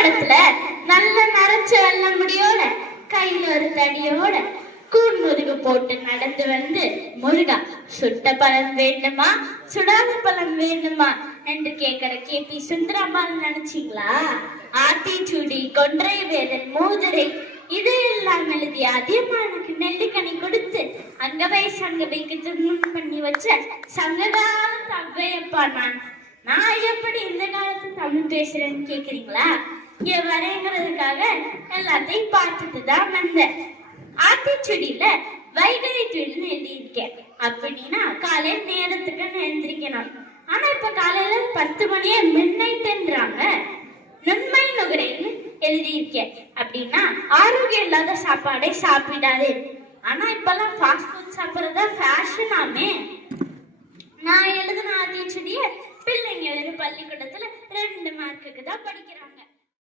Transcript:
படத்துல நல்ல நரைச்ச வெள்ள முடியோட கையில ஒரு தடியோட கூர்முருகு போட்டு நடந்து வந்து, முருகா சுட்ட பழம் வேண்டுமா சுடாத பழம் வேண்டுமா என்று கேட்கிற கேபி சுந்தரம்மாள் நினைச்சீங்களா? ஆத்திச்சூடி, கொன்றை வேலன், மூதுரை இதையெல்லாம் எழுதி அதியமானுக்கு நெல்லிக்கனி கொடுத்து அங்கவை சங்கவைக்கு திருமணம் பண்ணி வச்ச சங்ககால தங்கையப்பா நான் எப்படி இந்த காலத்து தமிழ் பேசுறேன்னு கேக்குறீங்களா? இங்க வரேங்கிறதுக்காக எல்லாத்தையும் பார்த்துட்டு தான் வந்தேன். ஆத்திச்சூடியில வைகரை துயில்னு எழுதியிருக்கேன். அப்படின்னா காலையில் நேரத்துக்கு எழுந்திரிக்கணும். ஆனா இப்ப காலையில 10 மணியே மிட்நைட்ன்றாங்க. நுண்மை நுகரேன்னு எழுதியிருக்கேன். அப்படின்னா ஆரோக்கியம் இல்லாத சாப்பாடை சாப்பிடாதே. ஆனா இப்பெல்லாம் ஃபாஸ்ட் ஃபுட் சாப்பிட்றதா ஃபேஷனாமே. நான் எழுதின ஆத்திச்சூடிய பிள்ளைங்க ஒரு பள்ளிக்கூடத்துல 2 மார்க்குக்கு தான் படிக்கிறாங்க.